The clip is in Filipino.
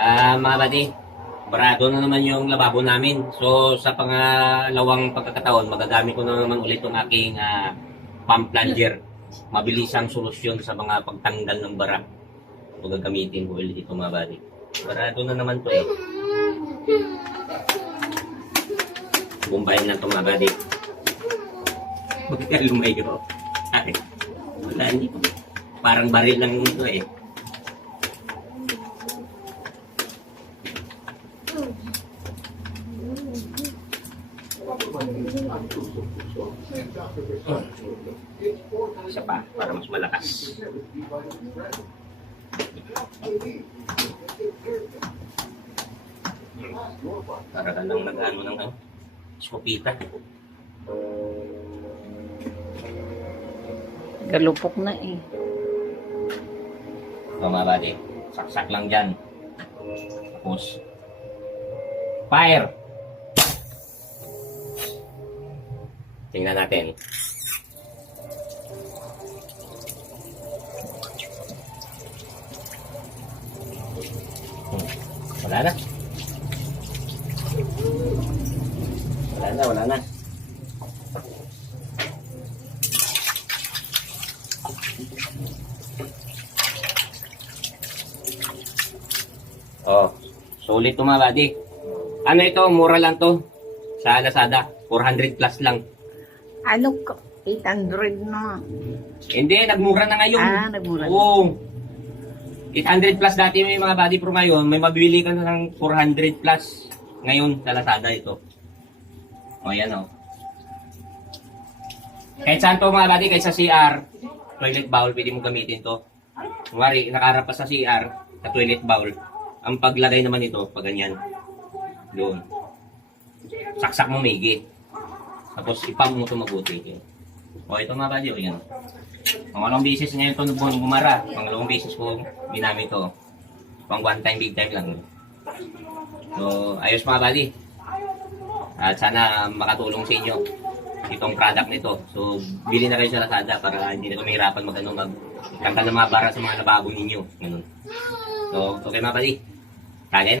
Ah, mga buddy, barado na naman yung lababo namin. So, sa pangalawang pagkakataon, magagamit ko na naman ulit yung aking ah, pump plunger. Mabilisang solusyon sa mga pagtanggal ng bara. So, gagamitin ko ulit ito mga buddy. Barado na naman to eh. Bumbayin lang ito mga buddy. Huwag ka lumayo. Ay, wala, hindi pa. Parang baril lang ito eh. Isa pa, para mas malakas. Para ka lang nag-ano ng ano, skopita. Galupok na eh. Mga buddy, saksak lang dyan. Tapos, fire! Tingnan natin. Hmm, Wala na. Wala na, wala na. Oh, sulit mga buddy. Ano ito, mura lang to. Sa Lazada, 400 plus lang. Ano ko? 800 na. Hindi, nagmura na ngayon. Ah, nagmura na. Oo. 800 plus dati may mga body pro ngayon, may mabibili ka na ng 400 plus ngayon sa Lazada ito. O yan o. Kahit saan to mga body, kahit sa CR, toilet bowl, pwede mo gamitin to. Kumari, nakaharap pa sa CR, sa toilet bowl. Ang paglagay naman ito, pag ganyan. Doon. Saksak mo maigi. Tapos ipam mo ito mabuti. O ito mga body, o yan. Pangalawang beses niya ito nung bumara. Pangalawang beses ko ginamit to. Pang one time, big time lang. So, ayos mga buddy. At sana makatulong sa inyo itong product nito. So, bili na kayo sa Lazada para hindi na kayo mahirapan mag, ano, mag ng mga bara sa mga lababo ninyo. Ganun. So, okay mga buddy. Kanin?